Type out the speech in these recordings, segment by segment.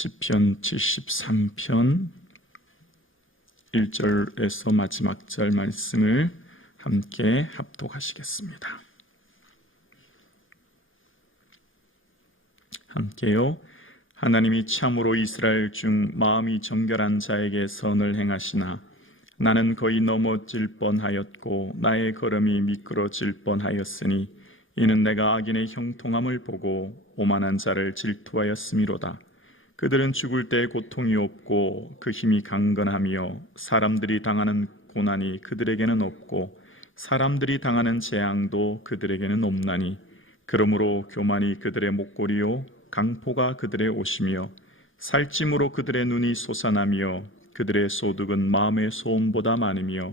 시편 73편 1절에서 마지막 절 말씀을 함께 합독하시겠습니다. 함께요. 하나님이 참으로 이스라엘 중 마음이 정결한 자에게 선을 행하시나 나는 거의 넘어질 뻔하였고 나의 걸음이 미끄러질 뻔하였으니 이는 내가 악인의 형통함을 보고 오만한 자를 질투하였음이로다. 그들은 죽을 때 고통이 없고 그 힘이 강건하며 사람들이 당하는 고난이 그들에게는 없고 사람들이 당하는 재앙도 그들에게는 없나니 그러므로 교만이 그들의 목걸이요 강포가 그들의 옷이며 살찜으로 그들의 눈이 솟아나며 그들의 소득은 마음의 소음보다 많으며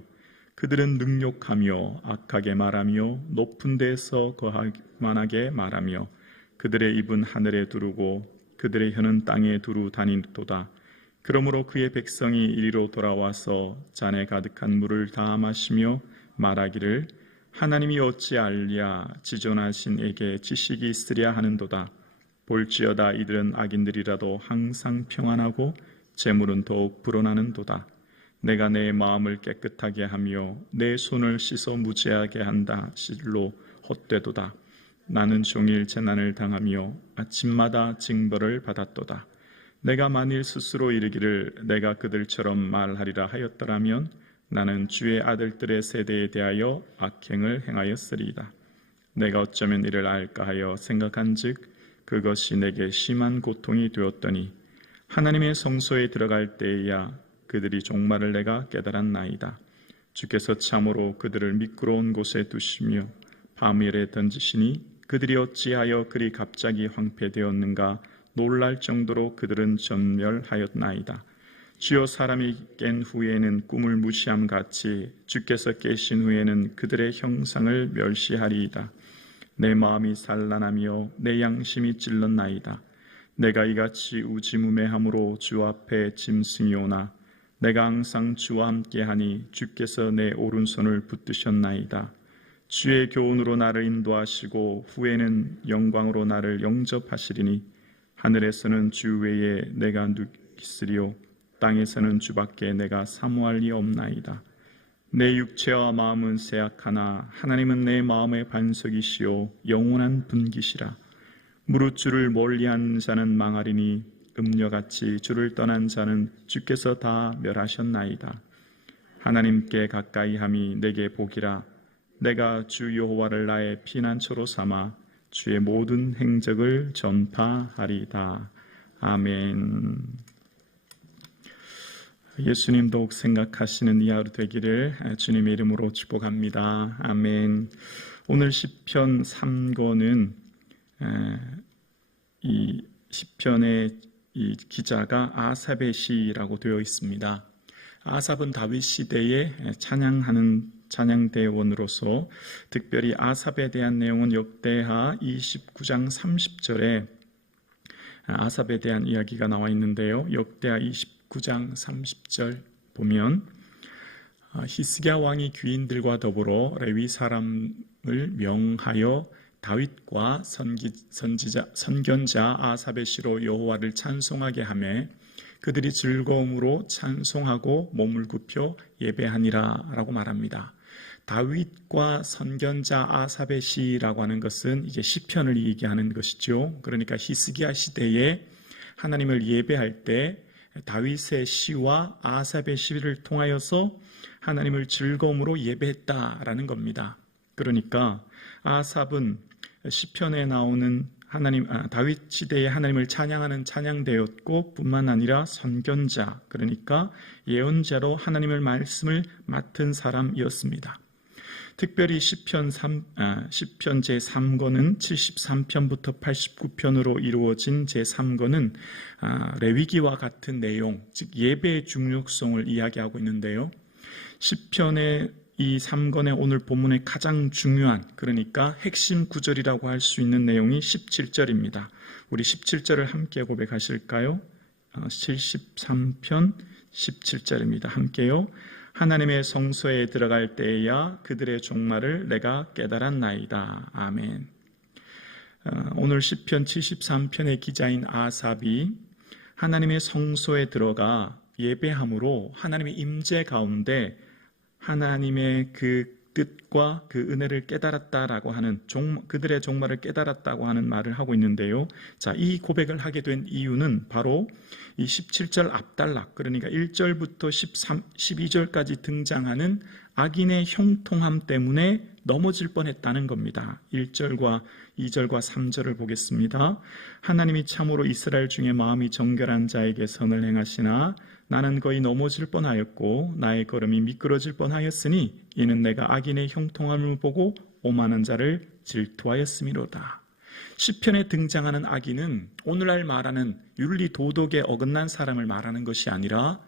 그들은 능욕하며 악하게 말하며 높은 데에서 거만하게 말하며 그들의 입은 하늘에 두르고 그들의 혀는 땅에 두루 다니도다. 그러므로 그의 백성이 이리로 돌아와서 잔에 가득한 물을 다 마시며 말하기를 하나님이 어찌 알랴 지존하신 에게 지식이 있으랴 하는도다. 볼지어다 이들은 악인들이라도 항상 평안하고 재물은 더욱 불어나는도다. 내가 내 마음을 깨끗하게 하며 내 손을 씻어 무죄하게 한다 실로 헛되도다. 나는 종일 재난을 당하며 아침마다 징벌을 받았도다. 내가 만일 스스로 이르기를 내가 그들처럼 말하리라 하였더라면 나는 주의 아들들의 세대에 대하여 악행을 행하였으리이다. 내가 어쩌면 이를 알까 하여 생각한즉 그것이 내게 심한 고통이 되었더니 하나님의 성소에 들어갈 때에야 그들이 종말을 내가 깨달았나이다. 주께서 참으로 그들을 미끄러운 곳에 두시며 파멸에 던지시니 그들이 어찌하여 그리 갑자기 황폐되었는가 놀랄 정도로 그들은 전멸하였나이다. 주여 사람이 깬 후에는 꿈을 무시함 같이 주께서 깨신 후에는 그들의 형상을 멸시하리이다. 내 마음이 산란하며 내 양심이 찔렀나이다. 내가 이같이 우지무매함으로 주 앞에 짐승이 오나 내가 항상 주와 함께하니 주께서 내 오른손을 붙드셨나이다. 주의 교훈으로 나를 인도하시고 후에는 영광으로 나를 영접하시리니 하늘에서는 주 외에 내가 누구 있으리요 땅에서는 주밖에 내가 사모할 리 없나이다. 내 육체와 마음은 세약하나 하나님은 내 마음의 반석이시요 영원한 분기시라. 무릇 주를 멀리한 자는 망하리니 음녀같이 주를 떠난 자는 주께서 다 멸하셨나이다. 하나님께 가까이함이 내게 복이라. 내가 주 여호와를 나의 피난처로 삼아 주의 모든 행적을 전파하리다. 아멘. 예수님 더욱 생각하시는 이 하루 되기를 주님의 이름으로 축복합니다. 아멘. 오늘 시편 3권은 이 시편의 이 기자가 아삽의 시라고 되어 있습니다. 아삽은 다윗 시대에 찬양하는 찬양대원으로서 특별히 아삽에 대한 내용은 역대하 29장 30절에 아삽에 대한 이야기가 나와 있는데요. 역대하 29장 30절 보면 히스기야 왕이 귀인들과 더불어 레위 사람을 명하여 다윗과 선견자 아삽의 시로 여호와를 찬송하게 하매 그들이 즐거움으로 찬송하고 몸을 굽혀 예배하니라 라고 말합니다. 다윗과 선견자 아삽의 시라고 하는 것은 이제 시편을 얘기하는 것이죠. 그러니까 히스기야 시대에 하나님을 예배할 때 다윗의 시와 아삽의 시를 통하여서 하나님을 즐거움으로 예배했다라는 겁니다. 그러니까 아삽은 시편에 나오는 다윗 시대에 하나님을 찬양하는 찬양대였고 뿐만 아니라 선견자, 그러니까 예언자로 하나님의 말씀을 맡은 사람이었습니다. 특별히 시편 제3권은 73편부터 89편으로 이루어진 제3권은 레위기와 같은 내용, 즉 예배의 중요성을 이야기하고 있는데요. 시편의 이 3권의 오늘 본문의 가장 중요한, 그러니까 핵심 구절이라고 할 수 있는 내용이 17절입니다. 우리 17절을 함께 고백하실까요? 73편 17절입니다. 함께요. 하나님의 성소에 들어갈 때에야 그들의 종말을 내가 깨달았나이다. 아멘. 오늘 시편 73편의 기자인 아삽이 하나님의 성소에 들어가 예배함으로 하나님의 임재 가운데 하나님의 그 뜻과 그 은혜를 깨달았다라고 하는 그들의 종말을 깨달았다고 하는 말을 하고 있는데요. 자, 이 고백을 하게 된 이유는 바로 이 17절 앞단락, 그러니까 1절부터 12절까지 등장하는 악인의 형통함 때문에 넘어질 뻔했다는 겁니다. 1절과 2절과 3절을 보겠습니다. 하나님이 참으로 이스라엘 중에 마음이 정결한 자에게 선을 행하시나 나는 거의 넘어질 뻔하였고 나의 걸음이 미끄러질 뻔하였으니 이는 내가 악인의 형통함을 보고 오만한 자를 질투하였음이로다. 시편에 등장하는 악인은 오늘날 말하는 윤리 도덕에 어긋난 사람을 말하는 것이 아니라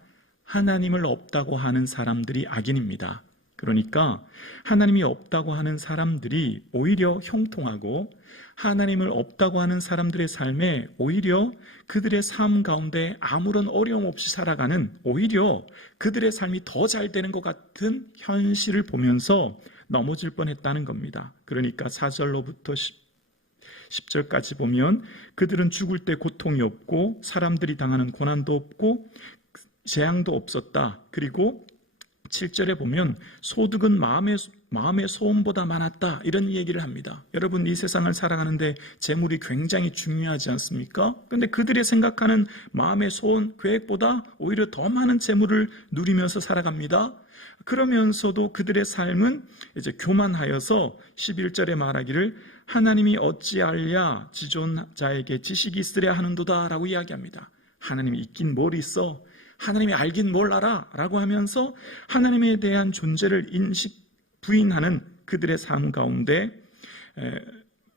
하나님을 없다고 하는 사람들이 악인입니다. 그러니까 하나님이 없다고 하는 사람들이 오히려 형통하고 하나님을 없다고 하는 사람들의 삶에 오히려 그들의 삶 가운데 아무런 어려움 없이 살아가는, 오히려 그들의 삶이 더 잘 되는 것 같은 현실을 보면서 넘어질 뻔했다는 겁니다. 그러니까 4절로부터 10절까지 보면 그들은 죽을 때 고통이 없고 사람들이 당하는 고난도 없고 재앙도 없었다. 그리고 7절에 보면 소득은 마음의 소원보다 많았다, 이런 얘기를 합니다. 여러분, 이 세상을 살아가는데 재물이 굉장히 중요하지 않습니까? 그런데 그들이 생각하는 마음의 소원, 계획보다 오히려 더 많은 재물을 누리면서 살아갑니다. 그러면서도 그들의 삶은 이제 교만하여서 11절에 말하기를 하나님이 어찌알랴 지존자에게 지식이 있으랴 하는도다 라고 이야기합니다. 하나님이 있긴 뭘 있어, 하나님이 알긴 뭘 알아 라고 하면서 하나님에 대한 존재를 부인하는 그들의 삶 가운데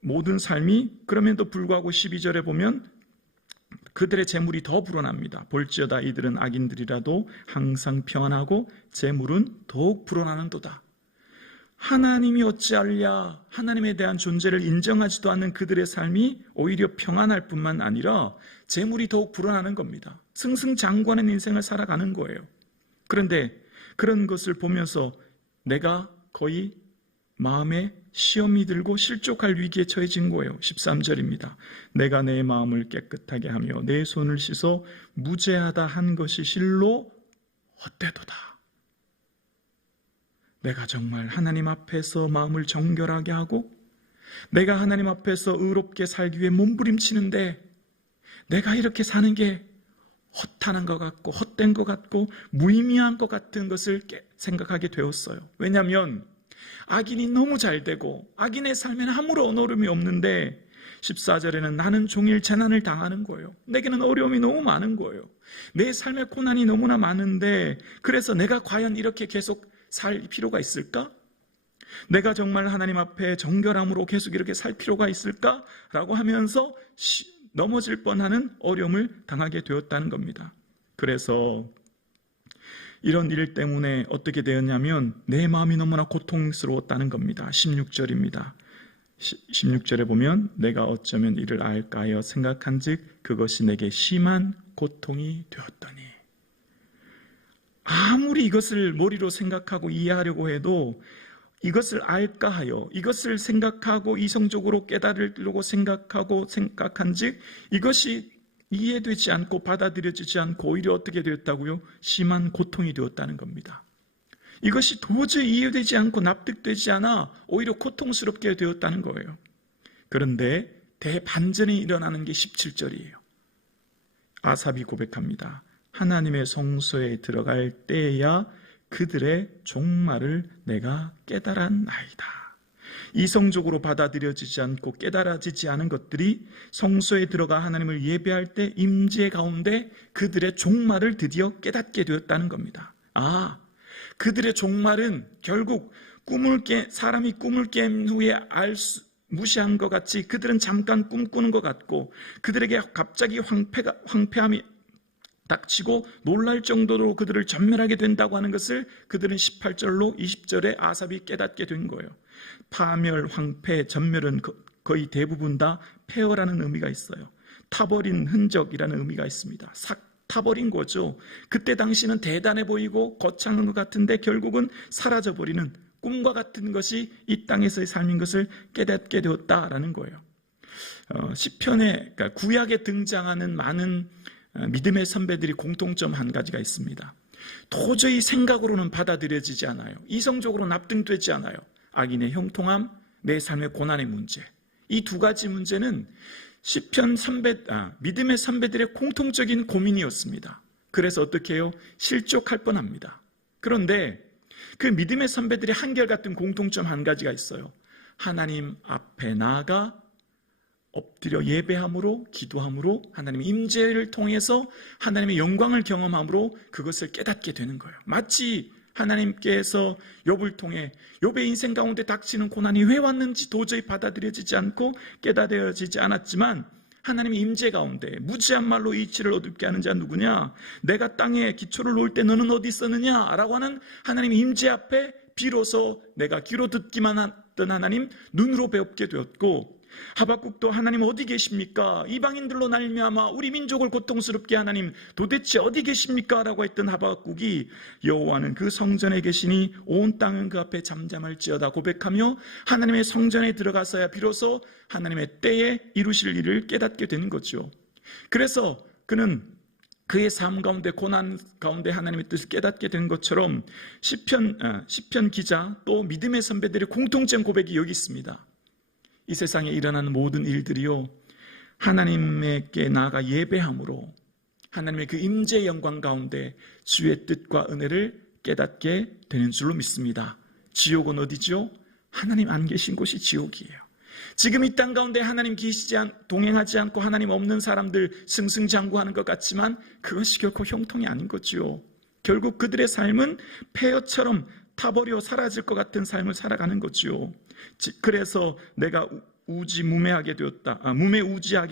모든 삶이, 그럼에도 불구하고 12절에 보면 그들의 재물이 더 불어납니다. 볼지어다 이들은 악인들이라도 항상 평안하고 재물은 더욱 불어나는도다. 하나님이 어찌알랴, 하나님에 대한 존재를 인정하지도 않는 그들의 삶이 오히려 평안할 뿐만 아니라 재물이 더욱 불어나는 겁니다. 승승장구하는 인생을 살아가는 거예요. 그런데 그런 것을 보면서 내가 거의 마음에 시험이 들고 실족할 위기에 처해진 거예요. 13절입니다. 내가 내 마음을 깨끗하게 하며 내 손을 씻어 무죄하다 한 것이 실로 헛되도다. 내가 정말 하나님 앞에서 마음을 정결하게 하고 내가 하나님 앞에서 의롭게 살기 위해 몸부림치는데 내가 이렇게 사는 게 허탄한 것 같고 헛된 것 같고 무의미한 것 같은 것을 생각하게 되었어요. 왜냐하면 악인이 너무 잘 되고 악인의 삶에는 아무런 어려움이 없는데 14절에는 나는 종일 재난을 당하는 거예요. 내게는 어려움이 너무 많은 거예요. 내 삶의 고난이 너무나 많은데 그래서 내가 과연 이렇게 계속 살 필요가 있을까? 내가 정말 하나님 앞에 정결함으로 계속 이렇게 살 필요가 있을까? 라고 하면서 넘어질 뻔하는 어려움을 당하게 되었다는 겁니다. 그래서 이런 일 때문에 어떻게 되었냐면 내 마음이 너무나 고통스러웠다는 겁니다. 16절입니다. 16절에 보면 내가 어쩌면 이를 알까 하여 생각한즉 그것이 내게 심한 고통이 되었더니, 아무리 이것을 머리로 생각하고 이해하려고 해도 이것을 알까 하여, 이것을 생각하고 이성적으로 깨달으려고 생각한즉 이것이 이해되지 않고 받아들여지지 않고 오히려 어떻게 되었다고요? 심한 고통이 되었다는 겁니다. 이것이 도저히 이해되지 않고 납득되지 않아 오히려 고통스럽게 되었다는 거예요. 그런데 대반전이 일어나는 게 17절이에요. 아삽이 고백합니다. 하나님의 성소에 들어갈 때에야 그들의 종말을 내가 깨달았나이다. 이성적으로 받아들여지지 않고 깨달아지지 않은 것들이 성소에 들어가 하나님을 예배할 때 임재 가운데 그들의 종말을 드디어 깨닫게 되었다는 겁니다. 그들의 종말은 결국 사람이 꿈을 깬 후에 무시한 것 같이 그들은 잠깐 꿈꾸는 것 같고 그들에게 갑자기 황폐함이 닥치고 놀랄 정도로 그들을 전멸하게 된다고 하는 것을 그들은 18절로 20절에 아삽이 깨닫게 된 거예요. 파멸, 황폐, 전멸은 거의 대부분 다 폐허라는 의미가 있어요. 타버린 흔적이라는 의미가 있습니다. 싹 타버린 거죠. 그때 당시는 대단해 보이고 거창한 것 같은데 결국은 사라져버리는 꿈과 같은 것이 이 땅에서의 삶인 것을 깨닫게 되었다라는 거예요. 시편에, 그러니까 구약에 등장하는 많은 믿음의 선배들이 공통점 한 가지가 있습니다. 도저히 생각으로는 받아들여지지 않아요. 이성적으로 납득되지 않아요. 악인의 형통함, 내 삶의 고난의 문제. 이 두 가지 문제는 믿음의 선배들의 공통적인 고민이었습니다. 그래서 어떻게 해요? 실족할 뻔합니다. 그런데 그 믿음의 선배들의 한결같은 공통점 한 가지가 있어요. 하나님 앞에 나아가 엎드려 예배함으로, 기도함으로, 하나님의 임재를 통해서 하나님의 영광을 경험함으로 그것을 깨닫게 되는 거예요. 마치 하나님께서 욥을 통해 욥의 인생 가운데 닥치는 고난이 왜 왔는지 도저히 받아들여지지 않고 깨닫어지지 않았지만, 하나님의 임재 가운데 무지한 말로 이치를 어둡게 하는 자 누구냐? 내가 땅에 기초를 놓을 때 너는 어디 있었느냐? 라고 하는 하나님의 임재 앞에 비로소 내가 귀로 듣기만 했던 하나님 눈으로 배웁게 되었고, 하박국도 하나님 어디 계십니까? 이방인들로 말미암아 우리 민족을 고통스럽게 하나님 도대체 어디 계십니까? 라고 했던 하박국이 여호와는 그 성전에 계시니 온 땅은 그 앞에 잠잠할지어다 고백하며 하나님의 성전에 들어가서야 비로소 하나님의 때에 이루실 일을 깨닫게 된 거죠. 그래서 그는 그의 삶 가운데 고난 가운데 하나님의 뜻을 깨닫게 된 것처럼 시편 기자 또 믿음의 선배들의 공통점 고백이 여기 있습니다. 이 세상에 일어나는 모든 일들이요, 하나님께 나아가 예배함으로 하나님의 그 임재의 영광 가운데 주의 뜻과 은혜를 깨닫게 되는 줄로 믿습니다. 지옥은 어디죠? 하나님 안 계신 곳이 지옥이에요. 지금 이 땅 가운데 하나님 동행하지 않고 하나님 없는 사람들 승승장구하는 것 같지만 그것이 결코 형통이 아닌 거지요. 결국 그들의 삶은 폐허처럼 타버려 사라질 것 같은 삶을 살아가는 거지요. 그래서 내가 무매우지하게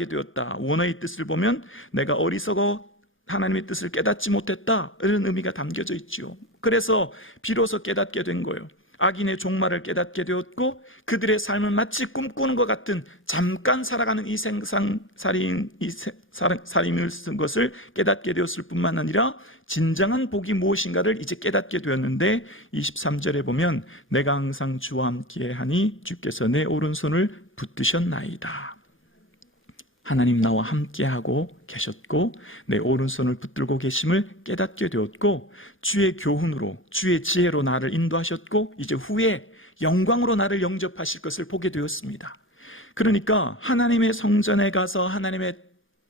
되었다. 원어의 뜻을 보면 내가 어리석어 하나님의 뜻을 깨닫지 못했다, 이런 의미가 담겨져 있지요. 그래서 비로소 깨닫게 된 거예요. 악인의 종말을 깨닫게 되었고, 그들의 삶은 마치 꿈꾸는 것 같은 잠깐 살아가는 이 세상 살림을 쓴 것을 깨닫게 되었을 뿐만 아니라 진정한 복이 무엇인가를 이제 깨닫게 되었는데, 23절에 보면 내가 항상 주와 함께 하니 주께서 내 오른손을 붙드셨나이다. 하나님 나와 함께하고 계셨고 내 오른손을 붙들고 계심을 깨닫게 되었고, 주의 교훈으로 주의 지혜로 나를 인도하셨고 이제 후에 영광으로 나를 영접하실 것을 보게 되었습니다. 그러니까 하나님의 성전에 가서 하나님의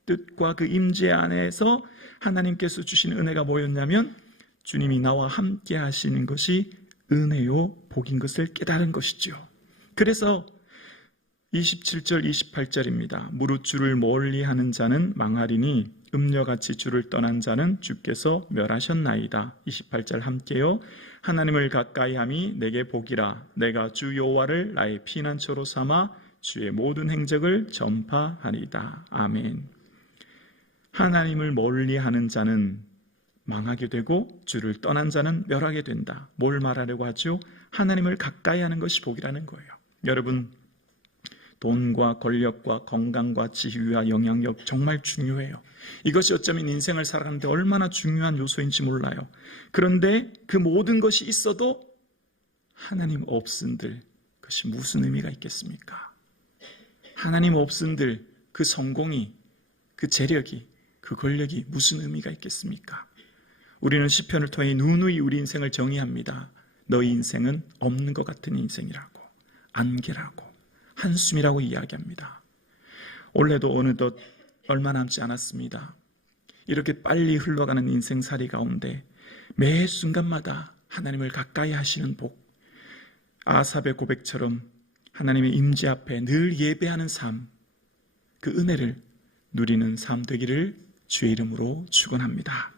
뜻과 그 임재 안에서 하나님께서 주신 은혜가 뭐였냐면, 주님이 나와 함께 하시는 것이 은혜요 복인 것을 깨달은 것이죠. 그래서 27절 28절입니다. 무릇 주를 멀리하는 자는 망하리니 음녀같이 주를 떠난 자는 주께서 멸하셨나이다. 28절 함께요. 하나님을 가까이함이 내게 복이라. 내가 주 여호와를 나의 피난처로 삼아 주의 모든 행적을 전파하리다. 아멘. 하나님을 멀리하는 자는 망하게 되고 주를 떠난 자는 멸하게 된다. 뭘 말하려고 하죠? 하나님을 가까이 하는 것이 복이라는 거예요. 여러분, 돈과 권력과 건강과 지위와 영향력 정말 중요해요. 이것이 어쩌면 인생을 살아가는데 얼마나 중요한 요소인지 몰라요. 그런데 그 모든 것이 있어도 하나님 없은들 그것이 무슨 의미가 있겠습니까? 하나님 없은들 그 성공이, 그 재력이, 그 권력이 무슨 의미가 있겠습니까? 우리는 시편을 통해 누누이 우리 인생을 정의합니다. 너희 인생은 없는 것 같은 인생이라고, 안개라고, 한숨이라고 이야기합니다. 올해도 어느덧 얼마 남지 않았습니다. 이렇게 빨리 흘러가는 인생살이 가운데 매 순간마다 하나님을 가까이 하시는 복, 아삽의 고백처럼 하나님의 임재 앞에 늘 예배하는 삶, 그 은혜를 누리는 삶 되기를 주의 이름으로 축원합니다.